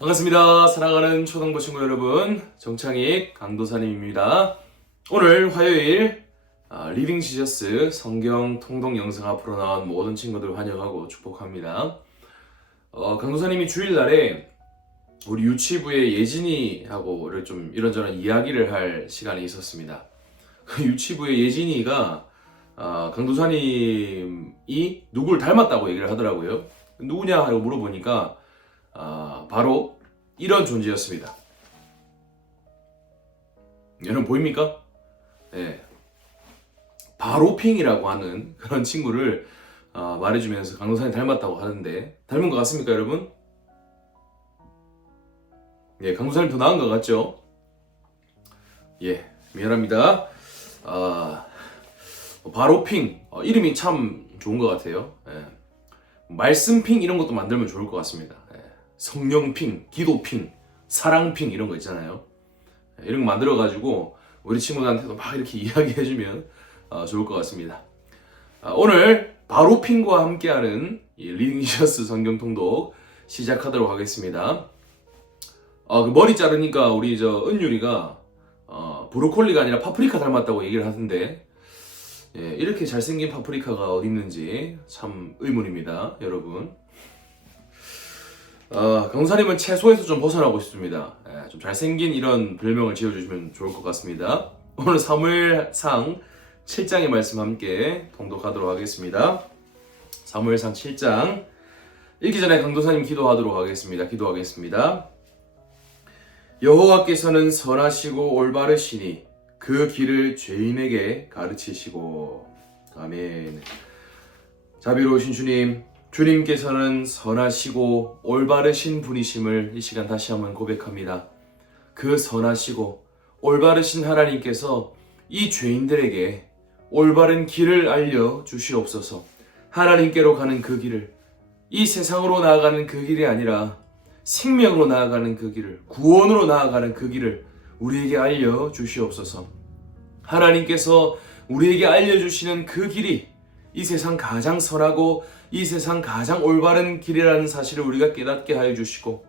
반갑습니다. 사랑하는 초등부 친구 여러분, 정창익 강도사님입니다. 오늘 화요일 리빙 지저스 성경 통독 영상 앞으로 나온 모든 친구들 환영하고 축복합니다. 강도사님이 주일날에 우리 유치부의 예진이하고 좀 이런저런 이야기를 할 시간이 있었습니다. 유치부의 예진이가 강도사님이 누굴 닮았다고 얘기를 하더라고요. 누구냐 하고 물어보니까 바로 이런 존재였습니다. 여러분 보입니까? 네. 바로핑이라고 하는 그런 친구를 말해주면서 강도사님 닮았다고 하는데 닮은 것 같습니까, 여러분? 예, 강도사님 더 나은 것 같죠? 예, 미안합니다. 바로핑 이름이 참 좋은 것 같아요. 예. 말씀핑 이런 것도 만들면 좋을 것 같습니다. 예. 성령핑, 기도핑, 사랑핑 이런 거 있잖아요. 예, 이런 거 만들어가지고 우리 친구들한테도 막 이렇게 이야기해주면 좋을 것 같습니다. 오늘 바로핑과 함께하는 리딩 지저스 성경 통독 시작하도록 하겠습니다. 그 머리 자르니까 우리 은율이가 브로콜리가 아니라 파프리카 닮았다고 얘기를 하던데, 예, 이렇게 잘생긴 파프리카가 어디 있는지 참 의문입니다, 여러분. 강사님은 채소에서 좀 벗어나고 싶습니다. 예, 좀 잘생긴 이런 별명을 지어주시면 좋을 것 같습니다. 오늘 사무엘상 7장의 말씀 함께 통독하도록 하겠습니다. 사무엘상 7장 읽기 전에 강도사님 기도하겠습니다. 여호와께서는 선하시고 올바르시니 그 길을 죄인에게 가르치시고. 아멘. 자비로우신 주님, 주님께서는 선하시고 올바르신 분이심을 이 시간 다시 한번 고백합니다. 그 선하시고 올바르신 하나님께서 이 죄인들에게 올바른 길을 알려주시옵소서. 하나님께로 가는 그 길을, 이 세상으로 나아가는 그 길이 아니라 생명으로 나아가는 그 길을, 구원으로 나아가는 그 길을 우리에게 알려주시옵소서. 하나님께서 우리에게 알려주시는 그 길이 이 세상 가장 선하고 이 세상 가장 올바른 길이라는 사실을 우리가 깨닫게 하여 주시고,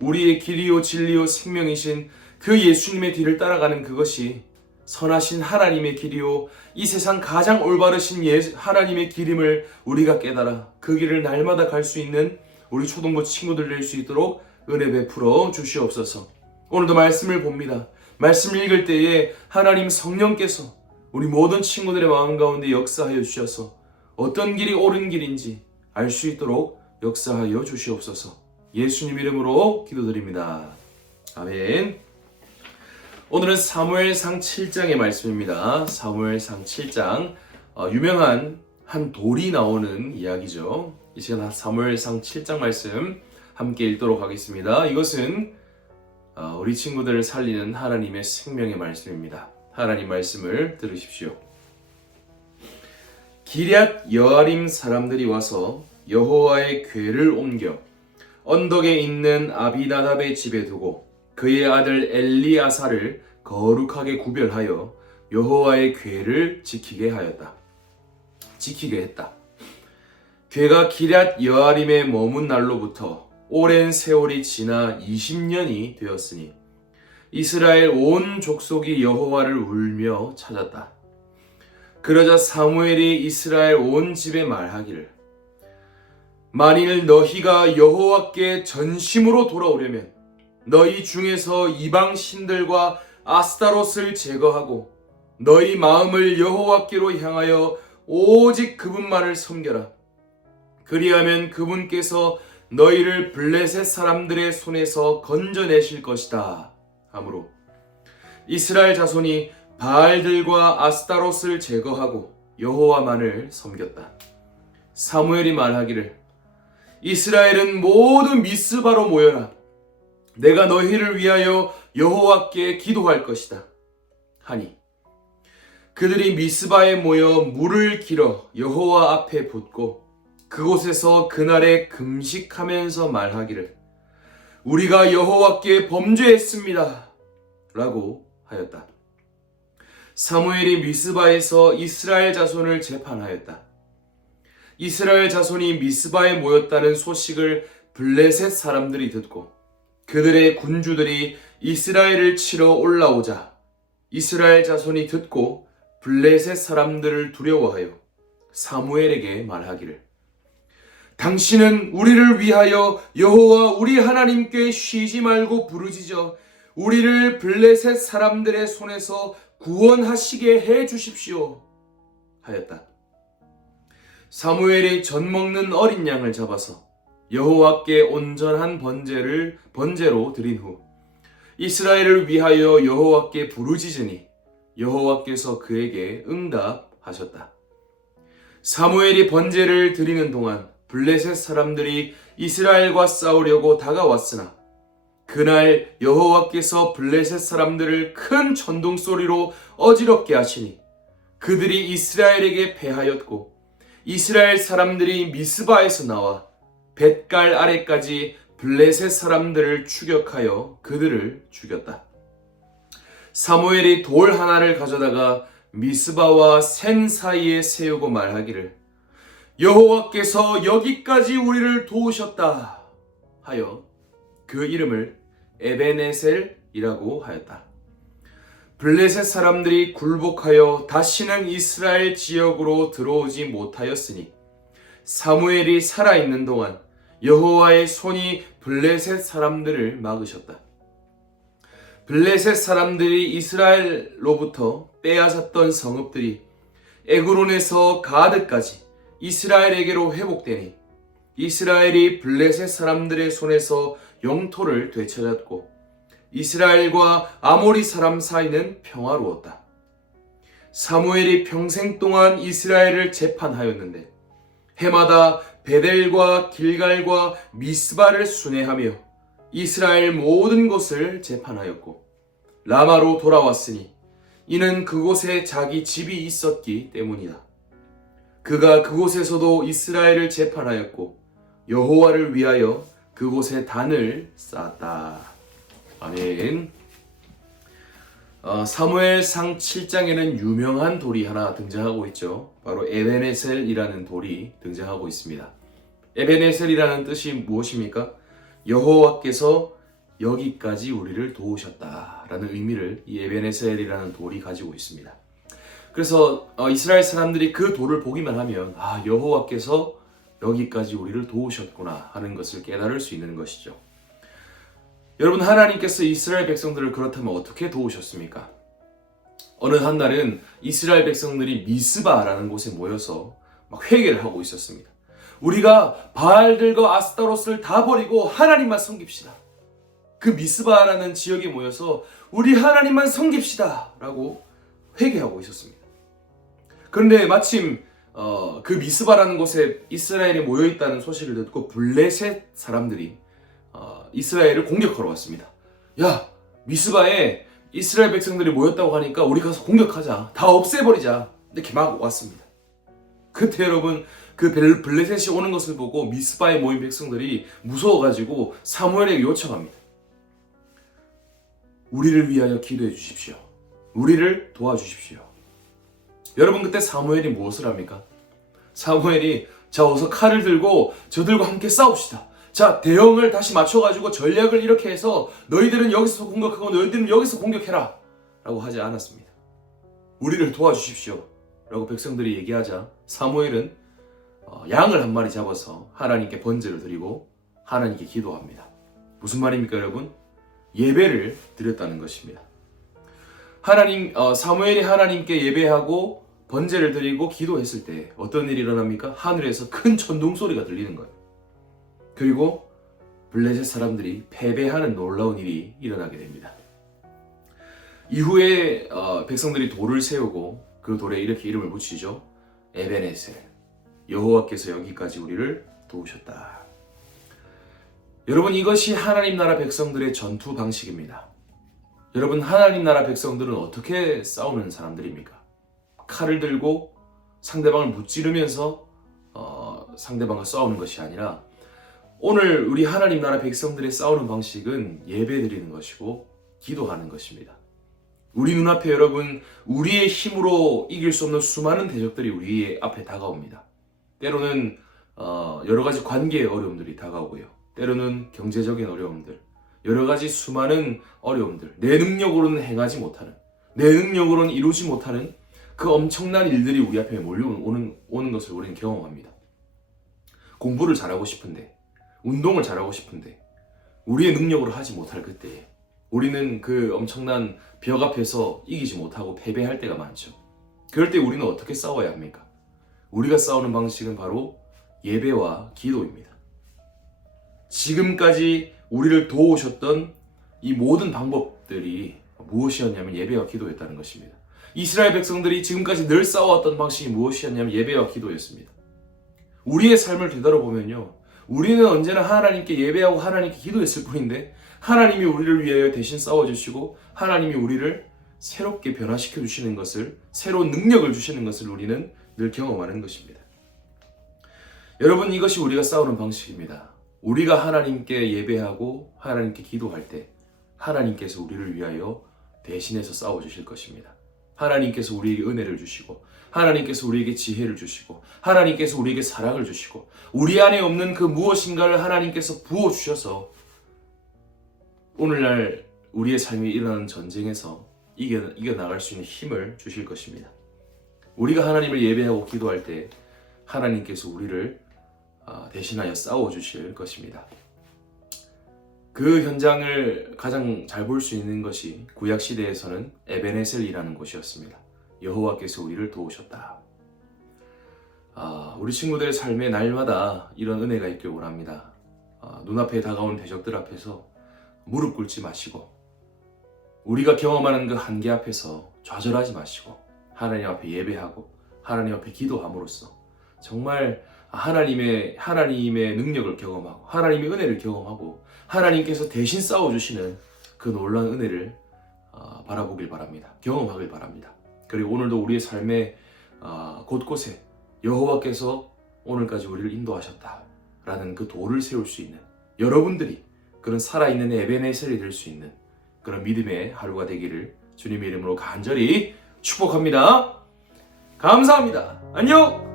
우리의 길이요 진리요 생명이신 그 예수님의 뒤를 따라가는 그것이 선하신 하나님의 길이요 이 세상 가장 올바르신 하나님의 길임을 우리가 깨달아 그 길을 날마다 갈 수 있는 우리 초등부 친구들 될 수 있도록 은혜 베풀어 주시옵소서. 오늘도 말씀을 봅니다. 말씀을 읽을 때에 하나님 성령께서 우리 모든 친구들의 마음 가운데 역사하여 주셔서 어떤 길이 옳은 길인지 알 수 있도록 역사하여 주시옵소서. 예수님 이름으로 기도드립니다. 아멘. 오늘은 사무엘상 7장의 말씀입니다. 사무엘상 7장, 유명한 한 돌이 나오는 이야기죠. 이 시간 사무엘상 7장 말씀 함께 읽도록 하겠습니다. 이것은 우리 친구들을 살리는 하나님의 생명의 말씀입니다. 하나님 말씀을 들으십시오. 기럇 여아림 사람들이 와서 여호와의 궤를 옮겨 언덕에 있는 아비나답의 집에 두고 그의 아들 엘리아사를 거룩하게 구별하여 여호와의 궤를 지키게 했다. 궤가 기럇 여아림에 머문 날로부터 오랜 세월이 지나 20년이 되었으니 이스라엘 온 족속이 여호와를 울며 찾았다. 그러자 사무엘이 이스라엘 온 집에 말하기를, 만일 너희가 여호와께 전심으로 돌아오려면 너희 중에서 이방 신들과 아스타롯을 제거하고 너희 마음을 여호와께로 향하여 오직 그분만을 섬겨라. 그리하면 그분께서 너희를 블레셋 사람들의 손에서 건져내실 것이다 하므로 이스라엘 자손이 바알들과 아스타롯을 제거하고 여호와만을 섬겼다. 사무엘이 말하기를, 이스라엘은 모두 미스바로 모여라. 내가 너희를 위하여 여호와께 기도할 것이다 하니 그들이 미스바에 모여 물을 길어 여호와 앞에 붓고 그곳에서 그날에 금식하면서 말하기를, 우리가 여호와께 범죄했습니다 라고 하였다. 사무엘이 미스바에서 이스라엘 자손을 재판하였다. 이스라엘 자손이 미스바에 모였다는 소식을 블레셋 사람들이 듣고 그들의 군주들이 이스라엘을 치러 올라오자 이스라엘 자손이 듣고 블레셋 사람들을 두려워하여 사무엘에게 말하기를 당신은 우리를 위하여 여호와 우리 하나님께 쉬지 말고 부르짖어 우리를 블레셋 사람들의 손에서 구원하시게 해 주십시오 하였다. 사무엘이 젖 먹는 어린 양을 잡아서 여호와께 온전한 번제로 드린 후 이스라엘을 위하여 여호와께 부르짖으니 여호와께서 그에게 응답하셨다. 사무엘이 번제를 드리는 동안 블레셋 사람들이 이스라엘과 싸우려고 다가왔으나 그날 여호와께서 블레셋 사람들을 큰 천둥 소리로 어지럽게 하시니 그들이 이스라엘에게 패하였고 이스라엘 사람들이 미스바에서 나와 벳갈 아래까지 블레셋 사람들을 추격하여 그들을 죽였다. 사무엘이 돌 하나를 가져다가 미스바와 센 사이에 세우고 말하기를 여호와께서 여기까지 우리를 도우셨다 하여 그 이름을 에베네셀이라고 하였다. 블레셋 사람들이 굴복하여 다시는 이스라엘 지역으로 들어오지 못하였으니 사무엘이 살아있는 동안 여호와의 손이 블레셋 사람들을 막으셨다. 블레셋 사람들이 이스라엘로부터 빼앗았던 성읍들이 에그론에서 가드까지 이스라엘에게로 회복되니 이스라엘이 블레셋 사람들의 손에서 영토를 되찾았고 이스라엘과 아모리 사람 사이는 평화로웠다. 사무엘이 평생 동안 이스라엘을 재판하였는데 해마다 베델과 길갈과 미스바를 순회하며 이스라엘 모든 곳을 재판하였고 라마로 돌아왔으니 이는 그곳에 자기 집이 있었기 때문이다. 그가 그곳에서도 이스라엘을 재판하였고 여호와를 위하여 그곳에 단을 쌓았다. 아멘. 사무엘상 7장에는 유명한 돌이 하나 등장하고 있죠. 바로 에베네셀이라는 돌이 등장하고 있습니다. 에베네셀이라는 뜻이 무엇입니까? 여호와께서 여기까지 우리를 도우셨다라는 의미를 이 에베네셀이라는 돌이 가지고 있습니다. 그래서 이스라엘 사람들이 그 돌을 보기만 하면 여호와께서 여기까지 우리를 도우셨구나 하는 것을 깨달을 수 있는 것이죠. 여러분, 하나님께서 이스라엘 백성들을 그렇다면 어떻게 도우셨습니까? 어느 한날은 이스라엘 백성들이 미스바라는 곳에 모여서 막 회개를 하고 있었습니다. 우리가 바알들과 아스타로스를 다 버리고 하나님만 섬깁시다. 그 미스바라는 지역에 모여서 우리 하나님만 섬깁시다 라고 회개하고 있었습니다. 그런데 마침 그 미스바라는 곳에 이스라엘이 모여있다는 소식을 듣고 블레셋 사람들이 이스라엘을 공격하러 왔습니다. 야, 미스바에 이스라엘 백성들이 모였다고 하니까 우리 가서 공격하자. 다 없애버리자. 이렇게 막 왔습니다. 그때 여러분, 그 블레셋이 오는 것을 보고 미스바에 모인 백성들이 무서워가지고 사무엘에게 요청합니다. 우리를 위하여 기도해 주십시오. 우리를 도와주십시오. 여러분, 그때 사무엘이 무엇을 합니까? 사무엘이 자, 어서 칼을 들고 저들과 함께 싸웁시다. 자, 대형을 다시 맞춰가지고 전략을 이렇게 해서 너희들은 여기서 공격하고 너희들은 여기서 공격해라 라고 하지 않았습니다. 우리를 도와주십시오 라고 백성들이 얘기하자 사무엘은 양을 한 마리 잡아서 하나님께 번제를 드리고 하나님께 기도합니다. 무슨 말입니까 여러분? 예배를 드렸다는 것입니다. 사무엘이 하나님께 예배하고 번제를 드리고 기도했을 때 어떤 일이 일어납니까? 하늘에서 큰 천둥 소리가 들리는 거예요. 그리고 블레셋 사람들이 패배하는 놀라운 일이 일어나게 됩니다. 이후에 백성들이 돌을 세우고 그 돌에 이렇게 이름을 붙이죠. 에베네셀, 여호와께서 여기까지 우리를 도우셨다. 여러분, 이것이 하나님 나라 백성들의 전투 방식입니다. 여러분, 하나님 나라 백성들은 어떻게 싸우는 사람들입니까? 칼을 들고 상대방을 무찌르면서 상대방과 싸우는 것이 아니라 오늘 우리 하나님 나라 백성들의 싸우는 방식은 예배드리는 것이고 기도하는 것입니다. 우리 눈앞에 여러분, 우리의 힘으로 이길 수 없는 수많은 대적들이 우리 앞에 다가옵니다. 때로는 여러 가지 관계의 어려움들이 다가오고요. 때로는 경제적인 어려움들, 여러 가지 수많은 어려움들, 내 능력으로는 행하지 못하는, 내 능력으로는 이루지 못하는 그 엄청난 일들이 우리 앞에 몰려오는 것을 우리는 경험합니다. 공부를 잘하고 싶은데, 운동을 잘하고 싶은데 우리의 능력으로 하지 못할 그때에 우리는 그 엄청난 벽 앞에서 이기지 못하고 패배할 때가 많죠. 그럴 때 우리는 어떻게 싸워야 합니까? 우리가 싸우는 방식은 바로 예배와 기도입니다. 지금까지 우리를 도우셨던 이 모든 방법들이 무엇이었냐면 예배와 기도였다는 것입니다. 이스라엘 백성들이 지금까지 늘 싸워왔던 방식이 무엇이었냐면 예배와 기도였습니다. 우리의 삶을 되돌아보면요, 우리는 언제나 하나님께 예배하고 하나님께 기도했을 뿐인데 하나님이 우리를 위하여 대신 싸워주시고 하나님이 우리를 새롭게 변화시켜 주시는 것을, 새로운 능력을 주시는 것을 우리는 늘 경험하는 것입니다. 여러분, 이것이 우리가 싸우는 방식입니다. 우리가 하나님께 예배하고 하나님께 기도할 때 하나님께서 우리를 위하여 대신해서 싸워주실 것입니다. 하나님께서 우리에게 은혜를 주시고 하나님께서 우리에게 지혜를 주시고 하나님께서 우리에게 사랑을 주시고 우리 안에 없는 그 무엇인가를 하나님께서 부어주셔서 오늘날 우리의 삶에 일어나는 전쟁에서 이겨나갈 수 있는 힘을 주실 것입니다. 우리가 하나님을 예배하고 기도할 때 하나님께서 우리를 대신하여 싸워주실 것입니다. 그 현장을 가장 잘 볼 수 있는 것이 구약시대에서는 에베네셀이라는 곳이었습니다. 여호와께서 우리를 도우셨다. 우리 친구들의 삶에 날마다 이런 은혜가 있길 원합니다. 눈앞에 다가오는 대적들 앞에서 무릎 꿇지 마시고 우리가 경험하는 그 한계 앞에서 좌절하지 마시고 하나님 앞에 예배하고 하나님 앞에 기도함으로써 정말 하나님의 능력을 경험하고 하나님의 은혜를 경험하고 하나님께서 대신 싸워주시는 그 놀라운 은혜를 바라보길 바랍니다. 경험하길 바랍니다. 그리고 오늘도 우리의 삶의 곳곳에 여호와께서 오늘까지 우리를 인도하셨다라는 그 도를 세울 수 있는 여러분들이 그런 살아있는 에베네셀이 될 수 있는 그런 믿음의 하루가 되기를 주님의 이름으로 간절히 축복합니다. 감사합니다. 안녕!